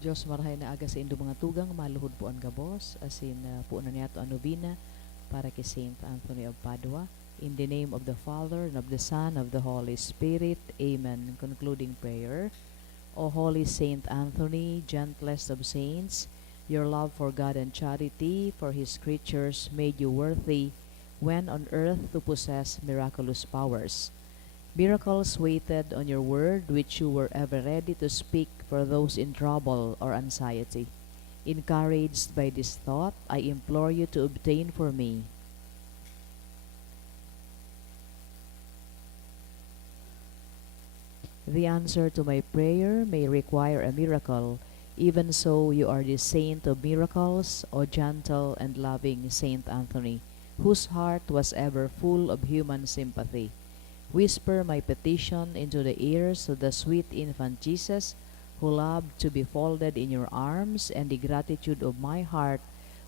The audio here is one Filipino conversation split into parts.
Diyos marahay na aga sa indo mga tugang, maluhod po ang gabos, asin po na niya to ang novena para kay Saint Anthony of Padua. In the name of the Father, and of the Son, of the Holy Spirit. Amen. Concluding prayer. O Holy Saint Anthony, gentlest of saints, your love for God and charity for His creatures made you worthy when on earth to possess miraculous powers. Miracles waited on your word, which you were ever ready to speak for those in trouble or anxiety. Encouraged by this thought, I implore you to obtain for me the answer to my prayer. May require a miracle. Even so, you are the saint of miracles, O gentle and loving Saint Anthony, whose heart was ever full of human sympathy. Whisper my petition into the ears of the sweet infant Jesus, who loved to be folded in your arms, and the gratitude of my heart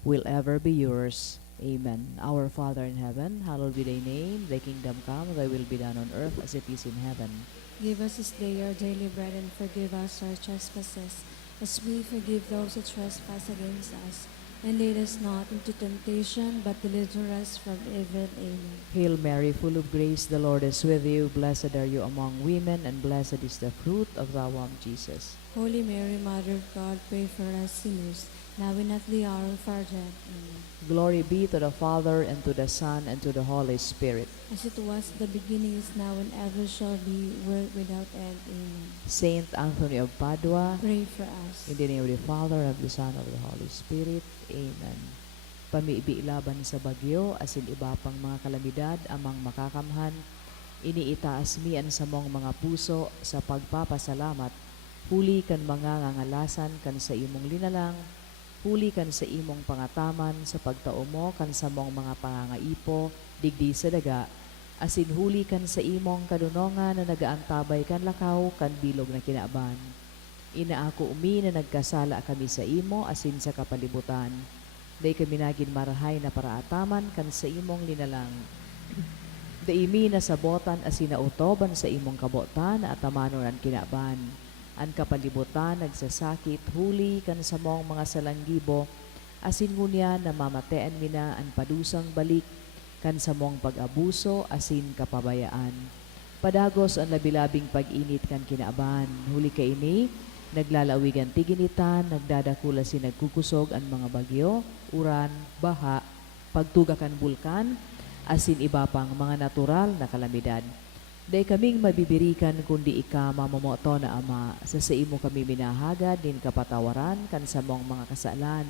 will ever be yours. Amen. Our Father in heaven, hallowed be thy name. Thy kingdom come, thy will be done on earth as it is in heaven. Give us this day our daily bread, and forgive us our trespasses, as we forgive those who trespass against us. And lead us not into temptation, but deliver us from evil. Amen. Hail Mary, full of grace, the Lord is with you. Blessed are you among women, and blessed is the fruit of thy womb, Jesus. Holy Mary, Mother of God, pray for us sinners, now and at the hour of our death. Amen. Glory be to the Father, and to the Son, and to the Holy Spirit. As it was in the beginning, is now, and ever shall be, world without end. Amen. Saint Anthony of Padua, Pray for us. in the name of the Father, of the Son, of the Holy Spirit. Amen. Pamiibi laban sa bagyo, asin iba pang mga kalamidad, amang makakamhan, iniitaas mi an samong mga puso sa pagpapasalamat, huli kan mga ngangalasan kan sa imong linalang, huli kan sa imong pangataman sa pagtao mo kan sa mong mga pangangaipo, digdi sa daga, asin huli kan sa imong kadunongan na nagaantabay kan lakaw kan bilog na kinaaban. Inaako umi na nagkasala kami sa imo, asin sa kapalibutan. Day kami nagin marahay na paraataman kan sa imong linalang. Daimi na sabotan asin nautoban sa imong kabotan at amanon ang kinaaban. Ang kapalibutan nagsasakit huli kan sa mong mga salanggibo, asin ngunya na mamatean mina ang padusang balik kan sa mong pag-abuso asin kapabayaan. Padagos ang labilabing pag-init kan kinaaban, huli ka ini, naglalawigan tiginitan, nagdadakula si nagkukusog ang mga bagyo, uran, baha, pagtugakan bulkan, asin iba pang mga natural na kalamidad. Day kaming mabibirikan kundi ika mamamoto na Ama, sa imo kami minahagad din kapatawaran kan sa mong mga kasalan.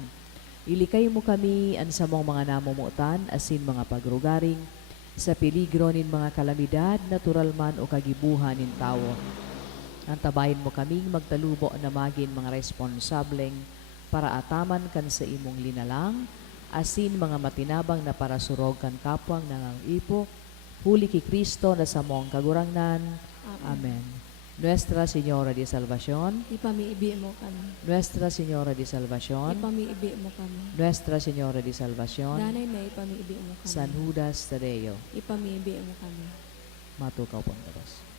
Ilikay mo kami an sa mong mga namumutan asin mga pagrugaring sa peligro nin mga kalamidad, natural man o kagibuhan nin tawo. Antabayin mo kaming magtalubo na magin mga responsableng para ataman kan sa imong linalang, asin mga matinabang na para surog kan kapwang nangangipo, huli ki Kristo na sa mong kagurangnan. Amen. Nuestra Señora de Salvación, Ipamiibi mo kami. Nuestra Señora de Salvación, Ipamiibi mo kami. Nuestra Señora de Salvación, Danay na ipamiibi mo kami. San Judas Tadeo. Ipamiibi mo kami. Matukaw pong Diyos.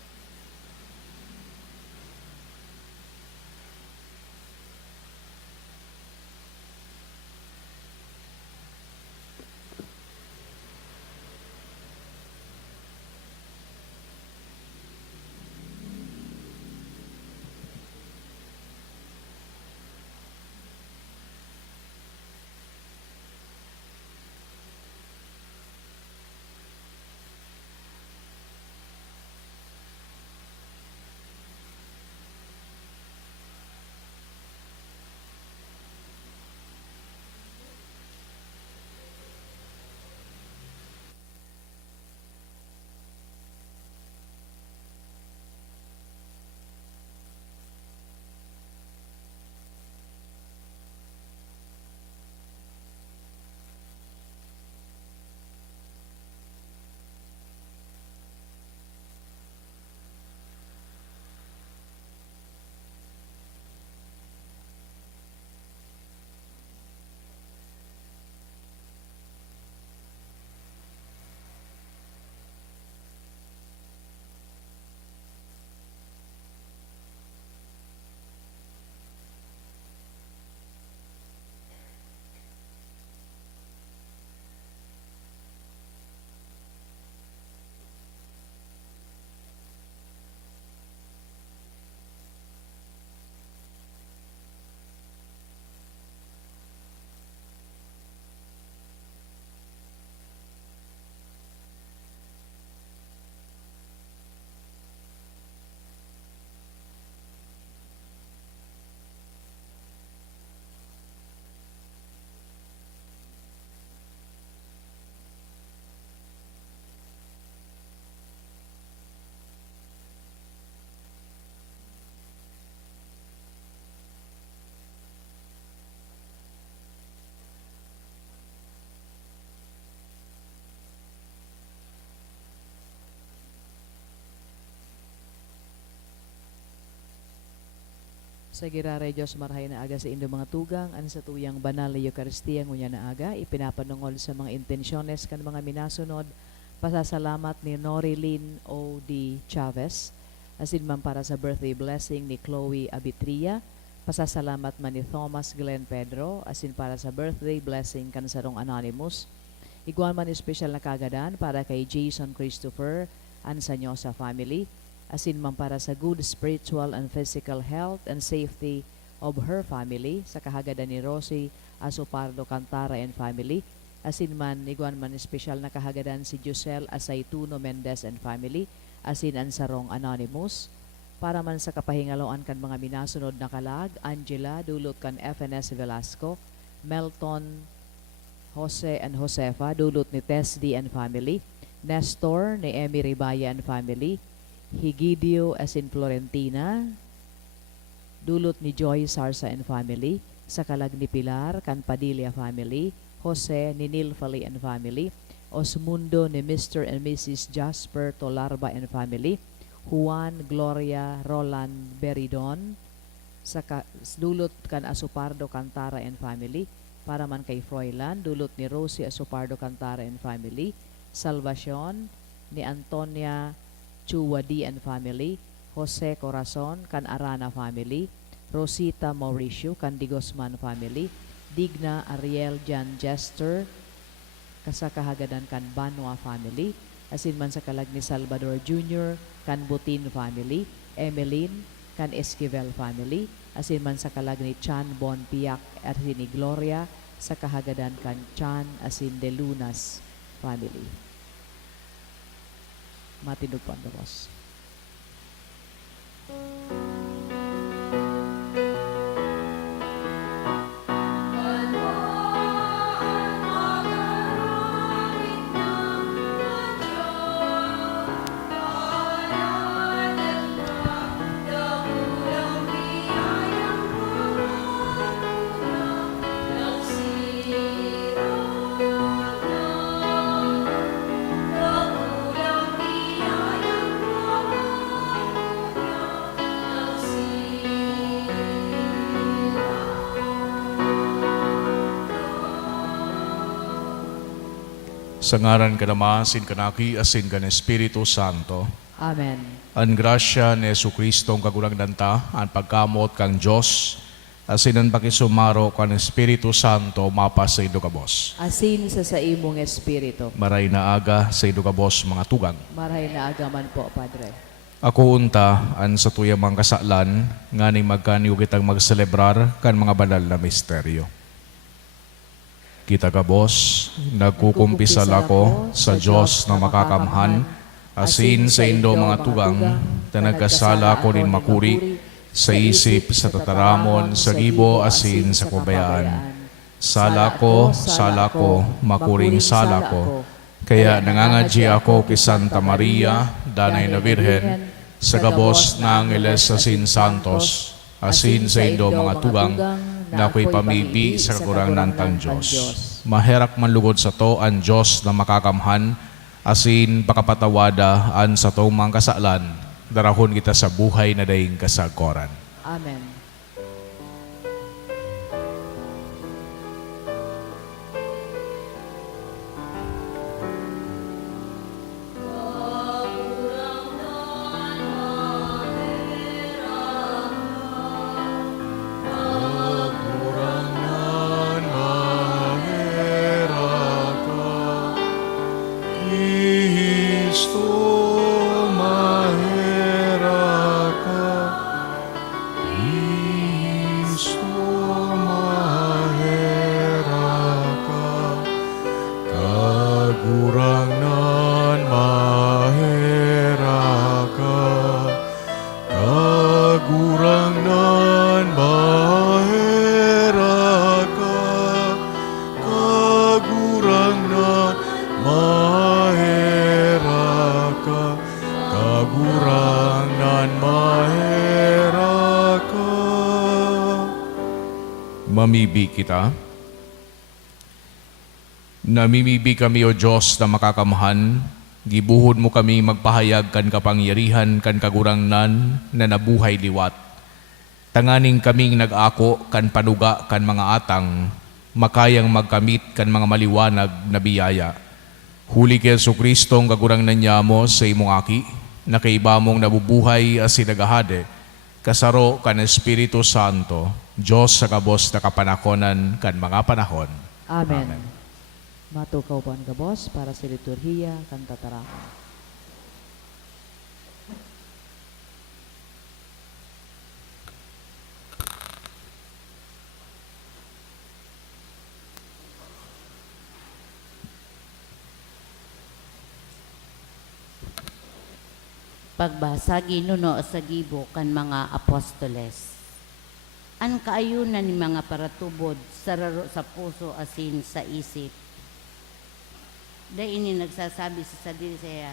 Sa girare Diyos marahay na aga sa indo mga tugang, an sa tuyang banal na Eucharistia ngunya na aga, ipinapanungol sa mga intensyones kan mga minasunod, pasasalamat ni Norilyn O. D. Chavez, asin man para sa birthday blessing ni Chloe Abitria, pasasalamat man ni Thomas Glenn Pedro, asin para sa birthday blessing kan sarong Anonymous, igual man special na kagadan para kay Jason Christopher, an sa Nyosa family, asin man para sa good spiritual and physical health and safety of her family, sa kahagadan ni Rosie Asopardo Cantara and family, asin man iguan man espesyal na kahagadan si Giselle Asaituno Mendez and family, asin ang sarong Anonymous, para man sa kapahingaloan kan mga minasunod na kalag, Angela dulot kan FNS Velasco, Melton Jose and Josefa dulot ni Tess D and family, Nestor ni Emmy Ribaya and family, Higidio as in Florentina, dulot ni Joy Sarsa and family, sa kalag ni Pilar, kan Padilla family, Jose ni Nilfali and family, Osmundo ni Mr. and Mrs. Jasper Tolarba and family, Juan Gloria Roland Beridon, sa dulot kan Asupardo Cantara and family, para man kay Froilan, dulot ni Rosie Asupardo Cantara and family, Salvacion ni Antonia Chuwadi and family, Jose Corazon kan Arana family, Rosita Mauricio kan Digosman family, Digna Ariel Jan Jester kasakahagadan kan Banwa family, asin man sa kalag ni Salvador Jr. kan Butin family, Emeline kan Esquivel family, asin man sa kalag ni Chan Bon Piak at ni Gloria sa kahagadan kan Chan asin de Lunas family. Matindog po ang Diyos. Sa ngaran ka namasin kanaki asin kan Espiritu Santo. Amen. Ang grasya ni Jesucristo ang kagulang danta, ang pagkamot kang Diyos, asin ang pakisumaro kan Espiritu Santo mapa sa ido kabos. Asin sa imong espiritu. Maray na aga sa ido kabos mga tugang. Maray na agaman po, Padre. Ako unta an sa tuyang mga kasaklan, nga ni magkaniw kitang magselebrar kan mga banal na misteryo. Kita kabos, nagkukumpisal ako sa Diyos na makakamhan, asin sa indo mga tugang, na nagkasala ko rin makuri, sa isip, sa tataramon, sa gibo, asin sa kubayaan. Sala ko, makuring sala ko. Kaya nangangadji ako kay Santa Maria, Danay na Birhen, sa kabos na Angeles asin Santos, asin sa indo mga tugang, na ako'y pamibi sa kakurang nantang Diyos. Maherak manlugod sa to ang Diyos na makakamhan, asin pakapatawada an sa to mga kasalan, darahon kita sa buhay na daing kasagoran. Amen. Mamibi kita. Namimibi kami o Diyos na makakamhan, gibuhod mo kami magpahayag kan kapangyarihan kan kagurangnan na nabuhay liwat. Tanganing kaming nag-ako kan panuga kan mga atang, makayang magkamit kan mga maliwanag na biyaya. Huli kay Jesucristo ang kagurang nanyamo sa imong aki, na kaiba mong nabubuhay as sinagahade, kasaro kan Espiritu Santo, Diyos sa kabos na kapanakonan kan mga panahon. Amen. Matukaw po ang gabos para sa liturhiya kan tatarakon. Pagbasa ginuno sa gibo kan mga apostoles. An kaayunan ni mga paratubod sararo sa puso asin sa isip. Dahil ini nagsasabi sa sadiri saya,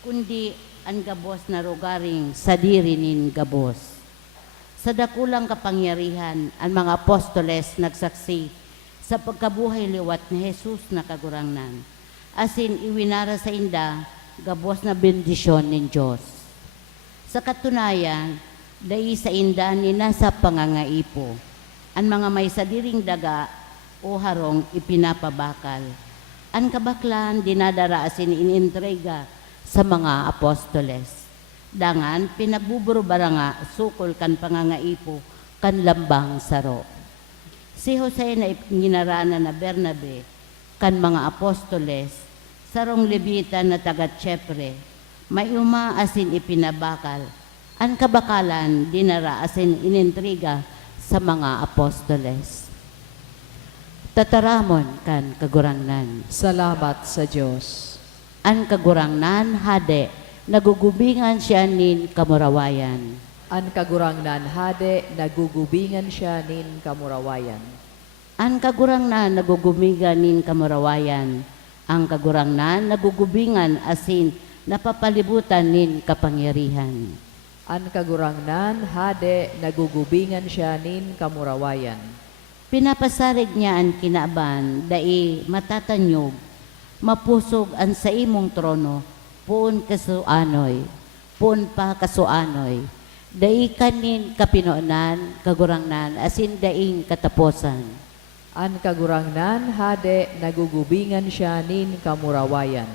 kundi ang gabos na rogaring sadiri nin gabos. Sa dakulang kapangyarihan, ang mga apostoles nagsaksi sa pagkabuhay liwat ni Jesus na kagurangnan. Asin iwinara sa inda, gabos na bendisyon ng Diyos. Sa katunayan, dai sa inda ni nasa pangangaipo, ang mga may sadiring daga o harong ipinapabakal. Ang kabaklan dinadara asin inintrega sa mga apostoles. Dangan pinagbuburo-bara nga sukol kan pangangaipo kan lambang saro. Si Jose na ginarana na Bernabe kan mga apostoles, sarong Levita na taga Chepre, may uma asin ipinabakal. Ang kabakalan dinara asin inintriga sa mga apostoles. Tataramon kan kagurangnan. Salamat sa Diyos. Ang kagurangnan hade, nagugubingan siya nin kamurawayan. An kagurangnan hade, nagugubingan siya nin kamurawayan. Ang kagurangnan nagugubingan nin kamurawayan. Ang kagurangnan nagugubingan asin napapalibutan nin kapangyarihan. An kagurangnan hade, nagugubingan siya nin kamurawayan. Pinapasarig niya ang kinaaban, dai matatanyog, mapusog ang sa imong trono, puon kasuanoy, puon pa kasuanoy, dai kanin kapinonan, kagurangnan, asin daing kataposan. An kagurangnan hade, nagugubingan siya nin kamurawayan.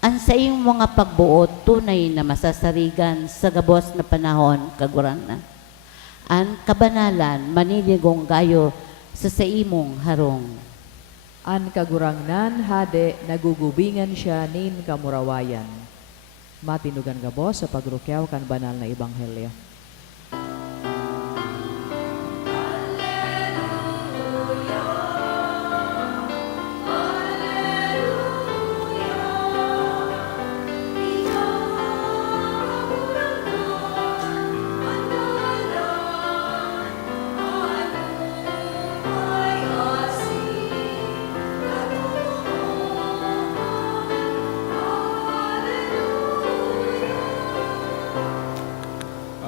Ang sa iyong mga pagbuot, tunay na masasarigan sa gabos na panahon, kagurangnan. Ang kabanalan, maniligong gayo sa imong harong. An kagurangnan hade, nagugubingan siya nin kamurawayan. Matinugan gabos sa pagrukyaw kan banal na ebanghelyo.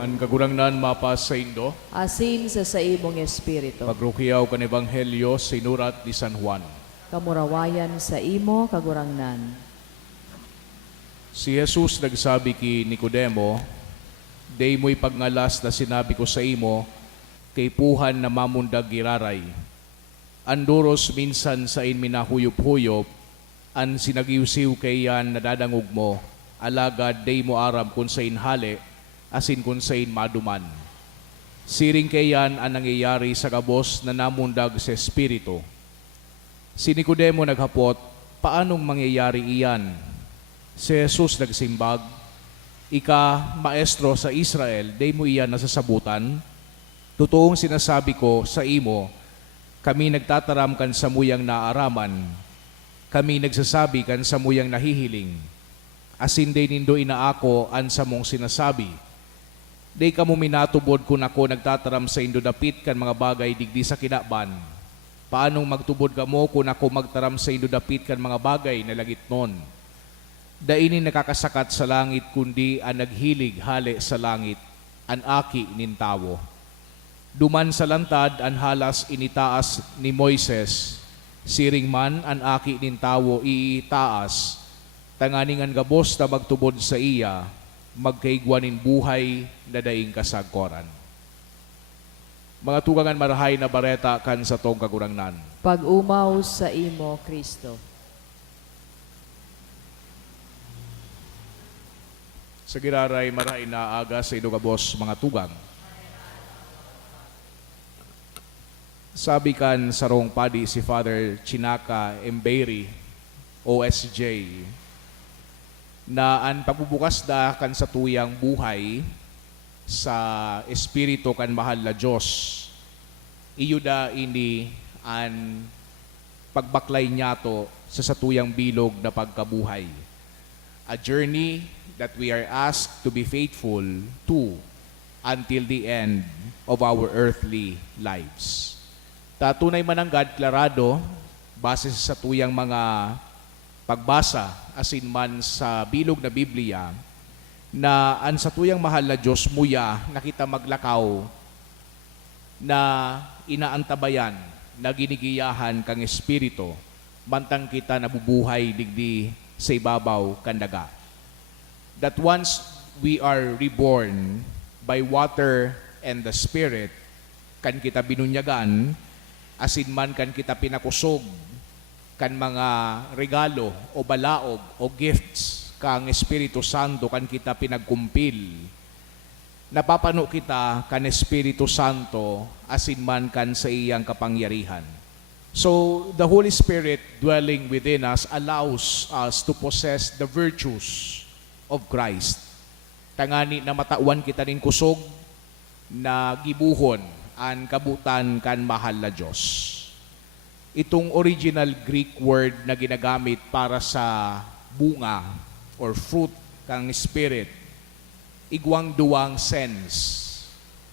Ang kagurangnan mapas sa Indo, Asin sa imong espiritu. pagrukiyaw kan Ebanghelyo sinurat ni San Juan. Kamurawayan sa imo kagurangnan. Si Jesus nagsabi ki Nicodemo, day mo'y pagngalas na sinabi ko sa imo, kay puhan na mamundag giraray. Anduros minsan sa in minahuyop-huyop, an sinagiwsiw kay yan nadadangog mo, alagad day mo aram kung sa inhali, asin kung sa in maduman. Siring kay yan ang nangyayari sa kabos na namundag sa Espiritu. Si Nicodemo naghapot, paanong mangyayari iyan? Si Jesus nagsimbag, ika, maestro sa Israel, day mo iyan nasasabutan. Totoong sinasabi ko sa imo, kami nagtataram kan sa muyang naaraman, kami nagsasabi kan sa muyang nahihiling. Asin day nindo inaako an sa mong sinasabi. Day ka mo minatubod kung ako nagtataram sa indo dapit kan mga bagay digdi sa kinaban. Paanong magtubod ka mo kung ako magtaram sa indo dapit kan mga bagay na langit nun? Daini nakakasakat sa langit kundi ang naghilig hali sa langit, an aki nin tawo. Duman sa lantad an halas initaas ni Moises, siring man an aki nin tawo iitaas, tanganing an gabos na magtubod sa iya, magkaigwanin buhay na daing kasagkoran. Mga tugangan marahay na bareta kan sa tong kagurangnan. Pag-umaw sa imo, Kristo. Sa giraray marahay na aga sa inugabos mga tugang. Sabi kan sarong padi si Father Chinaka Mberi, OSJ, na ang pagbubukas da kan sa tuyang buhay sa Espiritu kan mahal na Diyos, iyo da ini ang pagbaklay niya to sa satuyang bilog na pagkabuhay. A journey that we are asked to be faithful to until the end of our earthly lives. Tatunay mananggad klarado base sa tuyang mga pagbasa asin man sa bilog na Biblia na ang sa tuyang mahal na Diyos muya nakita maglakaw na inaantabayan na ginigiyahan kang Espiritu mantang kita nabubuhay digdi sa ibabaw kandaga. That once we are reborn by water and the Spirit, kan kita binunyagan, asin man kan kita pinakusog, kan mga regalo o balaog o gifts kang Espiritu Santo kan kita pinagkumpil. Napapano kita kan Espiritu Santo asin man kan sa iyang kapangyarihan. So, the Holy Spirit dwelling within us allows us to possess the virtues of Christ. Tangani na matawan kita nin kusog na gibuhon ang kabutan kan mahal na Diyos. Itong original Greek word na ginagamit para sa bunga or fruit kang Spirit, igwang duwang sense.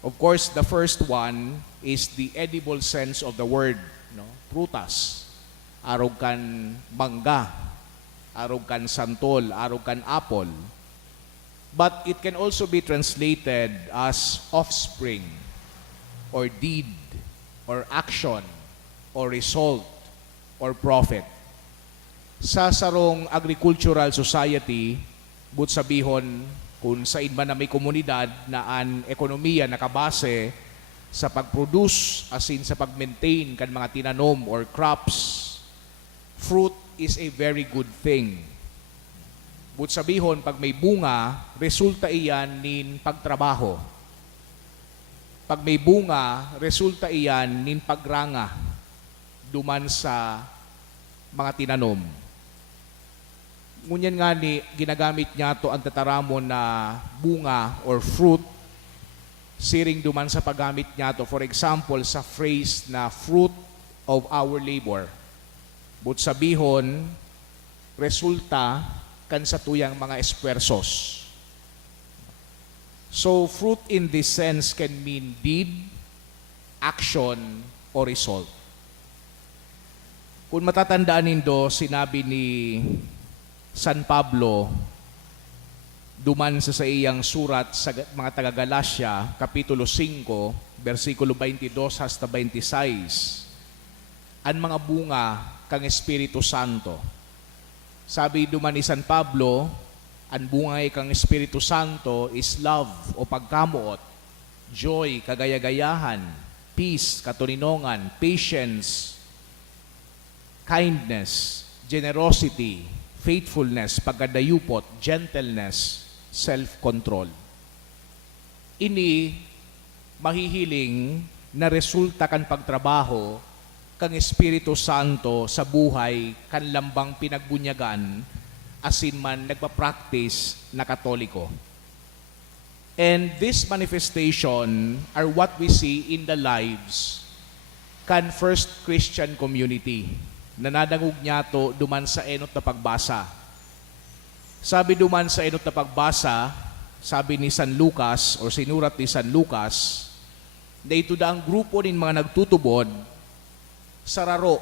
Of course, the first one is the edible sense of the word, no? Prutas, arog kan mangga, arog kan santol, arog kan apple. But it can also be translated as offspring, or deed, or action, or result, or profit. Sa sarong agricultural society, but sabihon kung sa man na may komunidad na ang ekonomiya nakabase sa pag-produce asin sa pag-maintain kan mga tinanom or crops, fruit is a very good thing. But sabihon, pag may bunga, resulta iyan nin pagtrabaho. Pag may bunga, resulta iyan nin pagranga duman sa mga tinanom. Ngunyan nga ni, ginagamit niya to ang tataramon na bunga or fruit, siring duman sa paggamit niya to. For example, sa phrase na fruit of our labor. But sabihon, resulta kan sa tuyang mga espuersos. So, fruit in this sense can mean deed, action, or result. Kung matatandaan nindo, sinabi ni San Pablo duman sa iyang surat sa mga taga-Galacia, Kapitulo 5, versikulo 22 hasta 26, ang mga bunga kang Espiritu Santo. Sabi duman ni San Pablo, ang bunga kang Espiritu Santo is love o pagkamuot, joy, kagaya-gayahan, peace, katuninongan, patience, kindness, generosity, faithfulness, pagkadayupot, gentleness, self-control. Ini mahihiling na resulta kan pagtrabaho kang Espiritu Santo sa buhay kan lambang pinagbunyagan asin man nagpa-practice na Katoliko. And this manifestation are what we see in the lives kan First Christian Community. Nanadangog niya to duman sa enot na pagbasa. Sabi duman sa enot na pagbasa, sabi ni San Lucas or sinurat ni San Lucas, na ito da ang grupo ng mga nagtutubod sa raro,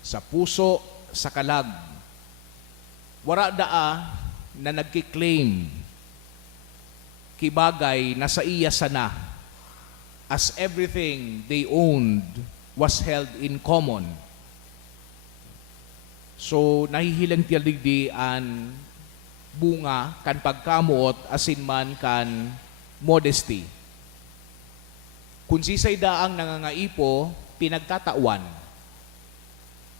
sa puso, sa kalag. Wara daa na nagkiklaim kibagay na sa iya sana as everything they owned was held in common. So, nahihilang tiyaligdi ang bunga kan pagkamuot asin man kan modesty. Kung sisay daang nangangaipo, pinagtatawan.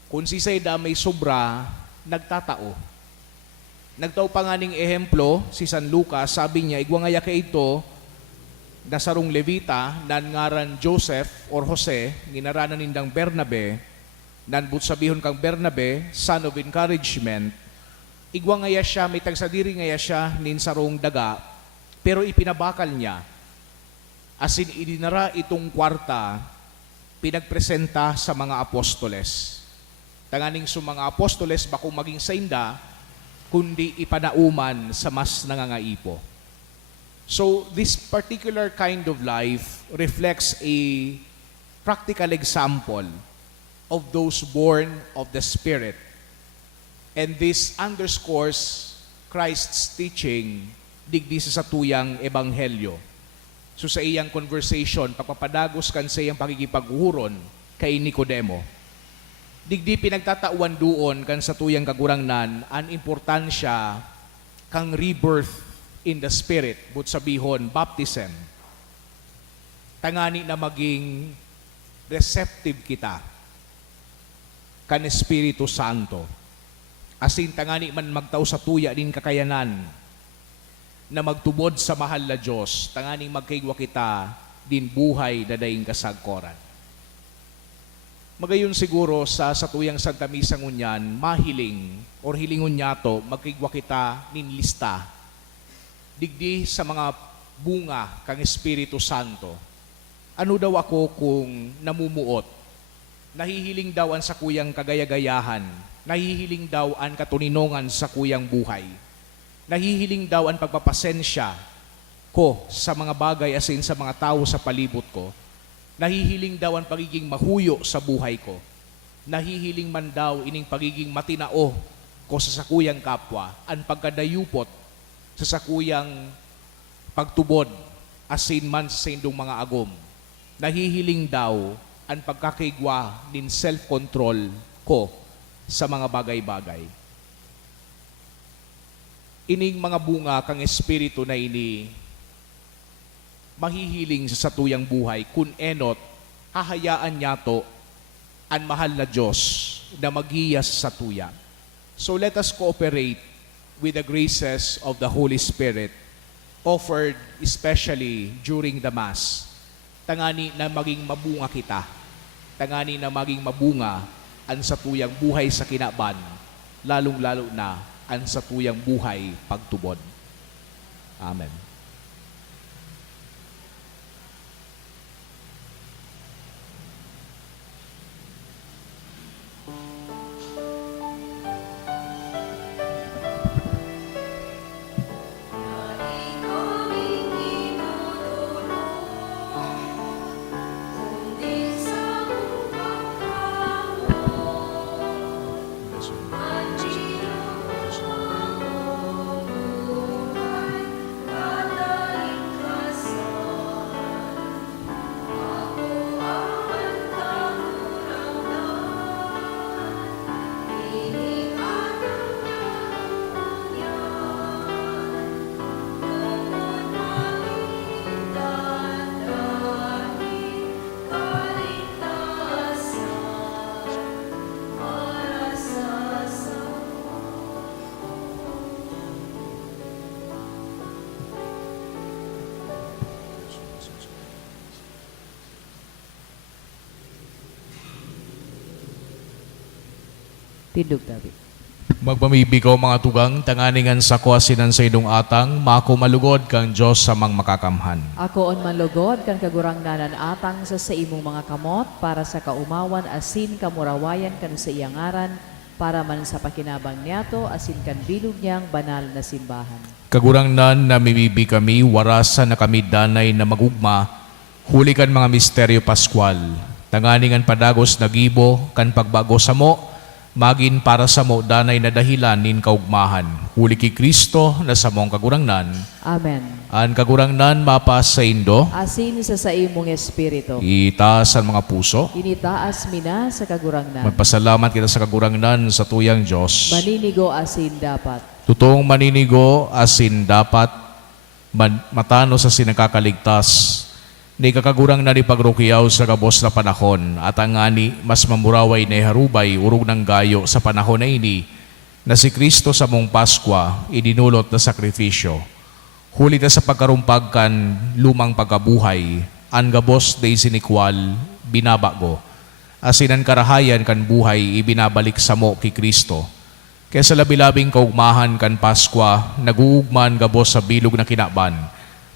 Kung sisay da may sobra, nagtatao. Nagtao pa nga ning ehemplo, si San Lucas, sabi niya, igwangaya ka ito, nasarong Levita, nan ngaran Joseph or Jose, ginaranan nindang Bernabe, nan sabihon kang Bernabe, son of encouragement, igwangaya siya, may tagsadiri ngaya siya, nin sarong daga, pero ipinabakal niya, asin idinara itong kwarta, pinagpresenta sa mga apostoles. Tanganing sa mga apostoles, bako maging sainda, kundi ipanauman sa mas nangangaipo. So, this particular kind of life reflects a practical example of those born of the Spirit. And this underscores Christ's teaching digdi sa satuyang ebanghelyo. So sa iyang conversation, pagpapadagos kan sa iyang pagkikipaghuron kay Nicodemo, digdi pinagtatawan doon kan sa tuyang kagurangnan ang importansya kang rebirth in the Spirit, but sabihon, baptism. Tangani na maging receptive kita kan Espiritu Santo. Asin tangani man magtaw sa tuya din kakayanan na magtubod sa mahal na Diyos, tanganing magkaigwa kita din buhay na daing kasagkoran. Magayon siguro sa tuyang Santa Misa ngunyan, mahiling or hilingon niya to, magkaigwa kita nin lista. Digdi sa mga bunga kang Espiritu Santo. Ano daw ako kung namumuot? Nahihiling daw an sa kuyang kagayagayahan. Nahihiling daw an katuninongan sa kuyang buhay. Nahihiling daw ang pagpapasensya ko sa mga bagay asin sa mga tao sa palibot ko. Nahihiling daw ang pagiging mahuyo sa buhay ko. Nahihiling man daw ining pagiging matinao ko sa sakuyang kapwa, ang pagkadayupot sa sakuyang pagtubod asin man sa indong mga agom. Nahihiling daw ang pagkakaigwa din self-control ko sa mga bagay-bagay. Ining mga bunga kang Espiritu na ini mahihiling sa satuyang buhay kun enot hahayaan niya to ang mahal na Diyos na maghiyas sa tuya. So let us cooperate with the graces of the Holy Spirit offered especially during the Mass. Tangani na maging mabunga kita. Tangani na maging mabunga ang satuyang buhay sa kinaban, lalong-lalo na ang satuyang buhay pagtubod. Amen. Tindog David. Magpamibigaw mga tugang, tanganingan sa kuasinan sa idong atang, mako malugod kang Diyos sa mang makakamhan. Ako on manlugod kan kagurangnanan atang sa imong mga kamot para sa kaumawan asin kamurawayan kan sa iyang ngaran para man sa pakinabang niyato asin kan bilog niyang banal na simbahan. Kagurangnan na mimibi kami, warasan na kami danay na magugma, huli kan mga misteryo Pascual, tanganingan padagos na gibo kan pagbago sa mo, magin para sa mo danay na dahilan nin kaugmahan. Huli ki Kristo na sa mong kagurangnan. Amen. An kagurangnan mapas sa indo. Asin sa imong espiritu. Itaas ang mga puso. Initaas mina sa kagurangnan. Magpasalamat kita sa kagurangnan sa tuyang Diyos. Maninigo asin dapat. Totoong maninigo asin dapat matano sa sinagkakaligtas. Ni kakagurang na ni pagrukiyaw sa gabos na panahon at ang ngani mas mamuraway na harubay urog ng gayo sa panahon na ini na si Kristo sa mong Paskwa idinulot na sakripisyo. Huli na sa pagkarumpag kan lumang pagkabuhay, ang gabos day sinikwal binabago. Asinan karahayan kan buhay ibinabalik sa mo ki Kristo. Kaya sa labilabing kaugmahan kan Paskwa, naguugman gabos sa bilog na kinaban.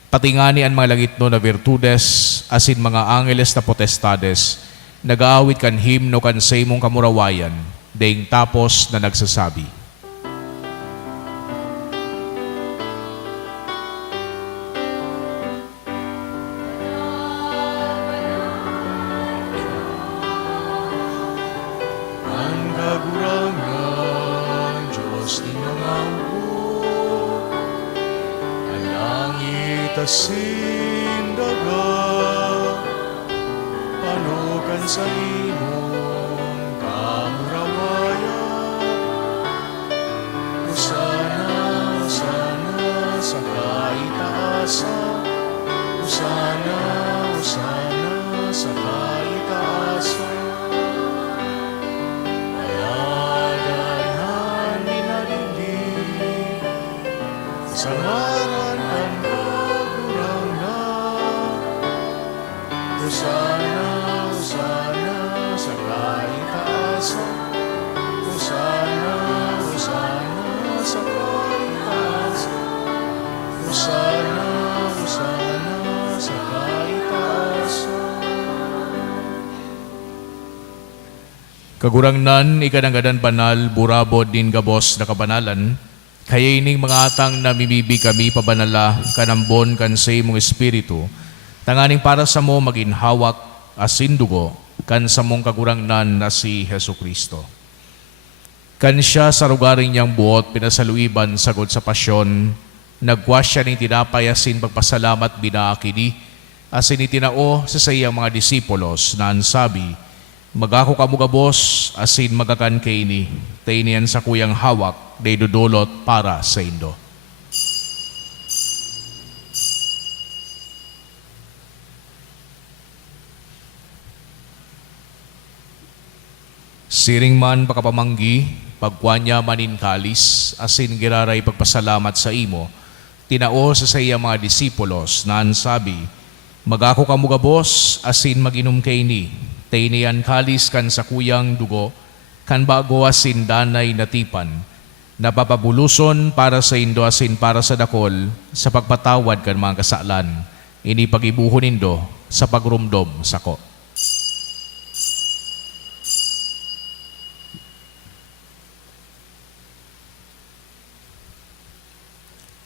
Patingani ang mga langit no na virtudes, asin mga angeles na potestades, nag-aawit kan himno kan sa imong kamurawayan, daing tapos na nagsasabi. Ang kagurangan, Diyos ni mga upo, ang langit asin daga, panukan sa imong kamurawayan. Usana, usana sa kaitaasan, usana, usana sa kaitaasan. Ayadahan minalilig sa ngaran ng kagurangan. Usana, usana sa kaitaasan. Usana, usana sa kaitaasan. Usana, usana sa kaitaasan. Kagurangnan, ikananggadan banal, burabod din gabos na kabanalan, kaya ining mga atang namimibi kami pabanala, kanambon kan sa imong espiritu, tanganing para sa mo maginhawak asindugo, kan sa mong kagurangnan na si Hesu Kristo. Kan siya sa rugaring niyang buot, pinasaluiban sagod sa pasyon, nagwa siya ng tinapay asin pagpasalamat binaakini, asin itinao sa sayang mga disipulos na ansabi, magako kamugabos asin magakan kaini, tainian sa kuyang hawak, day dudulot para sa indo. Siring man pakapamanggi, pagkwanya manin kalis, asin giraray pagpasalamat sa imo, tinao sa sayang mga disipulos na ansabi, magako kamugabos asin maginom kaini, tainian kalis kan sa kuyang dugo, kan bago asin danay natipan, napapabuluson para sa indo asin para sa dakol, sa pagpatawad kan mga kasalan, ini pagibuhon indo sa pagrumdom sako.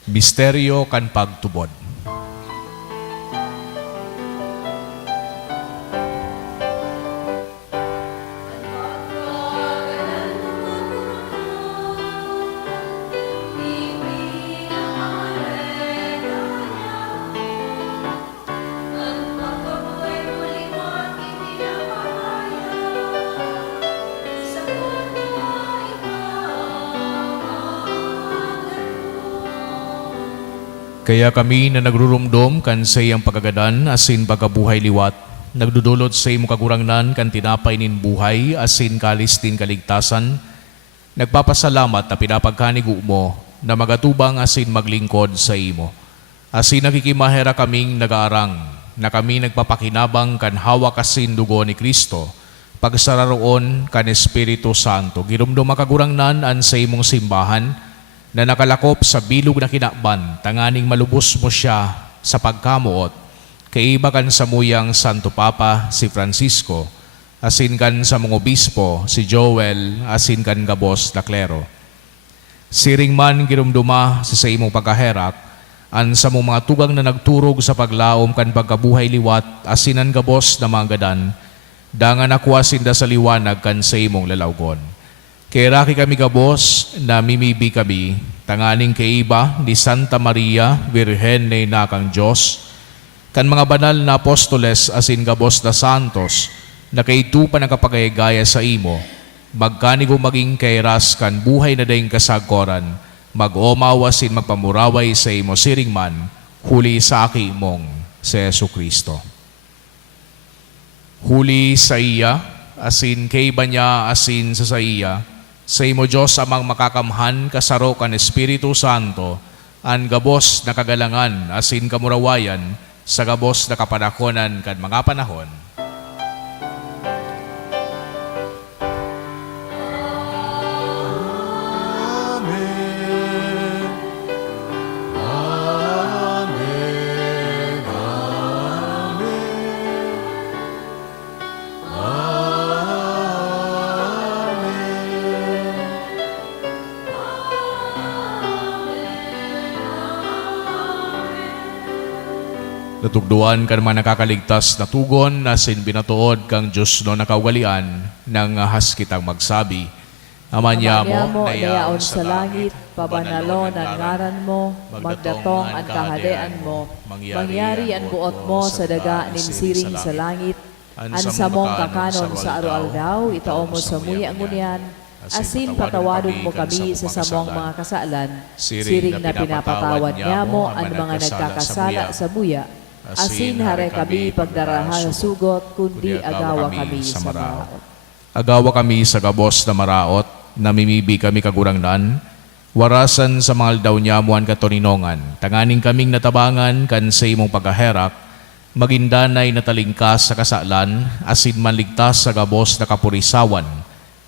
Misteryo kan pagtubod. Kaya kami na nagrurumdom kan sa iyang pagagadan asin pagkabuhay liwat, nagdudulot sa iyong kagurangnan kan tinapay nin buhay asin kalis tin kaligtasan, nagpapasalamat na pinapagkanigo mo na magatubang asin maglingkod sa imo. Asin nakikimahera kaming nagaarang na kami nagpapakinabang kan hawak asin dugo ni Kristo, pagsararoon kan Espiritu Santo. Girumdum makagurangnan an sa imong simbahan, na nakalakop sa bilog na kinakban, tanganing malubos mo siya sa pagkamuot, kaiba kan sa muyang Santo Papa si Francisco, asin kan sa mga obispo si Joel, asin kan gabos na klero. Siring man girumduma sa imong pagkaherak, an sa mong mga tugang na nagturog sa paglaom kan pagkabuhay liwat, asinan gabos na mga gadan, dangan akwasin da sa liwanag kan sa imong lalawgon. Kaya raki kami gabos na mimibi kami, tanganing kaiba ni Santa Maria, Virhen na inakang Diyos, kan mga banal na apostoles asin gabos na santos, na kaitupan ang kapagayagaya sa imo, magkanigo maging kairas kan buhay na daing kasagkoran, mag-omaw asin magpamuraway sa imo siringman, huli sa aki mong si Jesu Kristo. Huli sa iya, asin kay banya asin sa iya, sa imo Diyos amang makakamhan kasaro kan Espiritu Santo, an gabos na kagalangan asin kamurawayan, sa gabos na kapanahonan kan mga panahon. Natugduan kan mga nakakaligtas na tugon na sin binatuod kang Diyos no nakaugalian nang ahas kitang magsabi. Amanya mo nayaon sa langit, pabanalon ang ngaran mo, magdatong ang kahadean mo, mangyari ang buot mo sa daga nin siring sa langit, an samong kakanon sa araw-aldaw, itao mo sa muya ngunyan, asin patawadon mo kami sa samong mga kasalan, siring na pinapatawad niya mo ang mga nagkakasala sa buya, asin hare kami pagdaraha sa sugot, kundi agawa kami sa maraot. Agawa kami sa gabos na maraot, namimibi kami kagurangnan, warasan sa mga aldaw niya muan katoninongan, tanganing kaming natabangan kan sa imong pagkaherak, magindanay natalingkas sa kasalan, asin manligtas sa gabos na kapurisawan,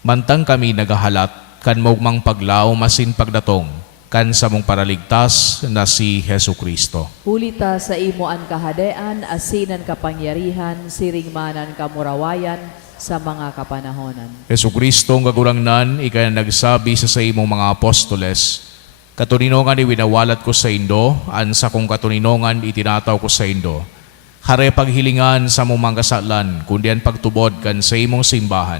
mantang kami nagahalat, kan maugmang paglaw masin pagdatong, kan sa mong paraligtas na si Hesu Kristo. Hulita sa imo ang kahadean, asinan kapangyarihan, siring manan kamurawayan, sa mga kapanahonan. Hesu Kristo ang kagurangnan, ika na nagsabi sa imong mga apostoles, katuninongan iwinawalat ko sa indo, an sa kong katuninongan itinataw ko sa indo. Hare paghilingan sa mong mga kasalan, kundi ang pagtubod kan sa imong simbahan.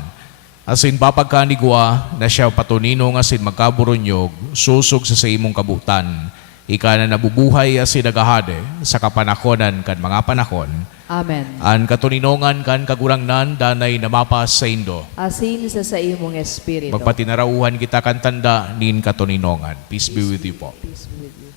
Asin papagkanigwa na siya patuninong asin magkaburunyog, susog sa imong kabutan. Ika na nabubuhay asin nagahade sa kapanahonan kan mga panahon. Amen. An katuninongan kan kagurangnan danay namapas sa indo. Asin sa imong espiritu. Magpatinarauhan kita kan tanda nin katuninongan. Peace be with you po. Peace be with you.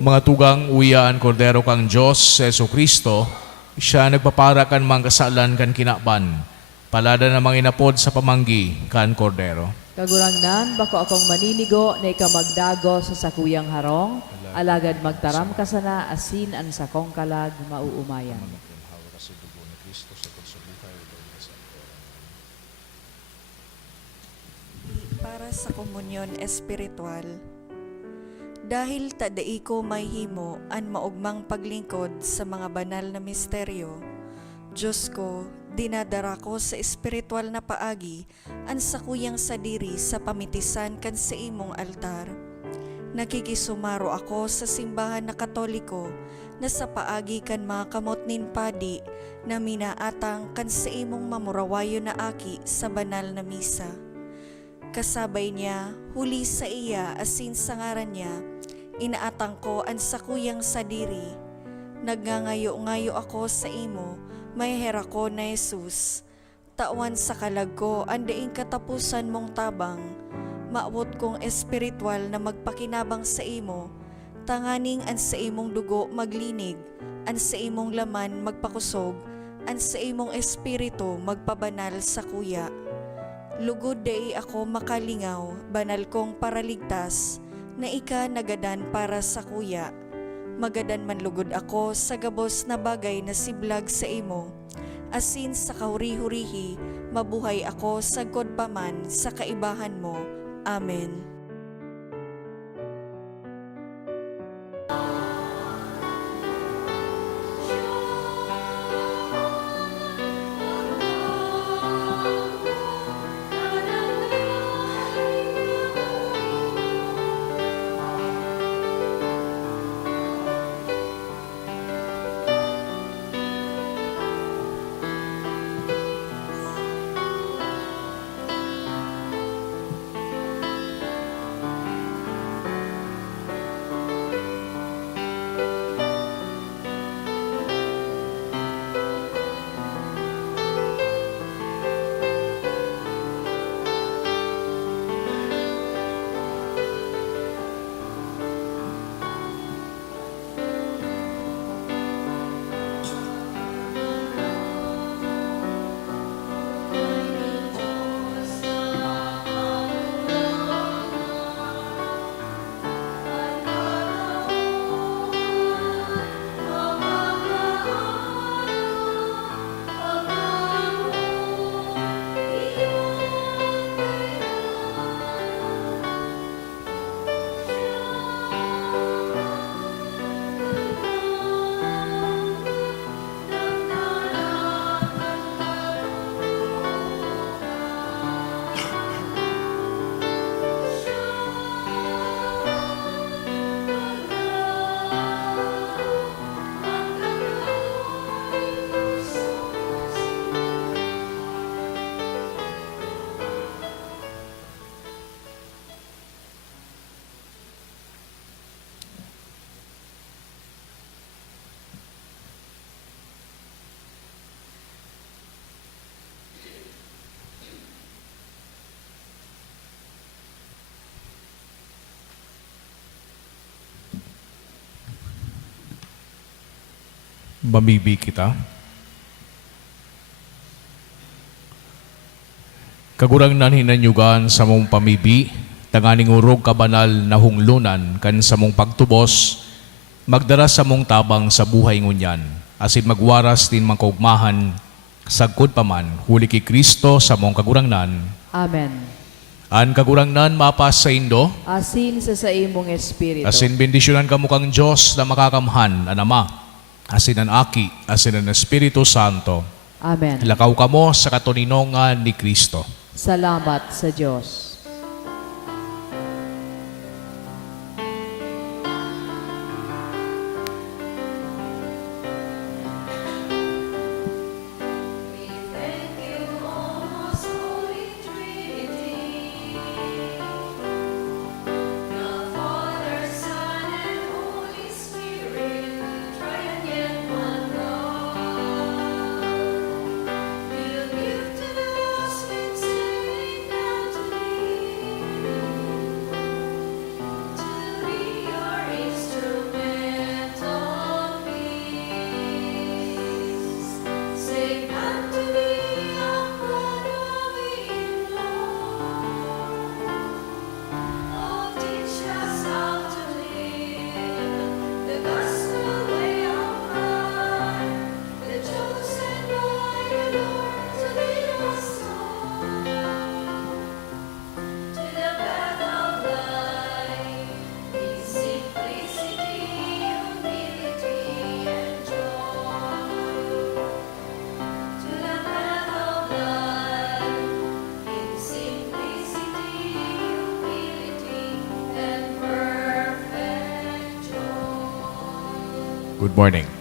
Mga tugang uyaan kordero kang Diyos, Hesu Kristo, siya nagpapara kan mga kasalan kan kinaban, palada na mga inapod sa pamanggi kan kordero. Kagurangnan, bako akong maninigo na ikamagdago sa sakuyang harong, alagad magtaram ka sana, asin ang sakong kalag mauumayan. Para sa komunyon espiritual, dahil tadai ko may himo an maugmang paglingkod sa mga banal na misteryo, Diyos ko, dinadara ko sa espiritual na paagi an sakuyang sadiri sa pamitisan kan sa imong altar. Nakikisumaro ako sa simbahan na Katoliko na sa paagi kan mga kamot nin padi na minaatang kan sa imong mamurawayo na aki sa banal na misa. Kasabay niya, huli sa iya asin sa ngaran niya, inaatang ko an sakuyang sadiri. Nagngangayo-ngayo ako sa imo, may hera ko na Jesus. Tawan sa kalag ko, andaing katapusan mong tabang. Maabot kong espiritual na magpakinabang sa imo, tanganing an sa imong dugo maglinig, an sa imong laman magpakusog, an sa imong espiritu magpabanal sa kuya. Lugod day ako makalingaw, banal kong paraligtas, na ika nagadan para sa kuya. Magadan man lugod ako sa gabos na bagay na siblag sa imo. Asin sa kahuri-hurihi, mabuhay ako sagkod paman sa kaibahan mo. Amen. Mamibi kita. Kagurang nan hinanyugan sa mong pamibi, tanganing urog kabanal na hunglunan kan sa mong pagtubos, magdara sa mong tabang sa buhay ngunyan, asin magwaras din mangkaugmahan, sagkod paman, huli ki Kristo sa mong kagurangnan. Amen. An kagurangnan mapas sa indo, Asin sa imong espiritu. asin bendisyonan ka mukang Diyos na makakamhan, an Ama, asin ang Aki, asin ang Espiritu Santo. Amen. Lakaw ka mo sa katuninongan ni Kristo. Salamat sa Diyos. Good morning.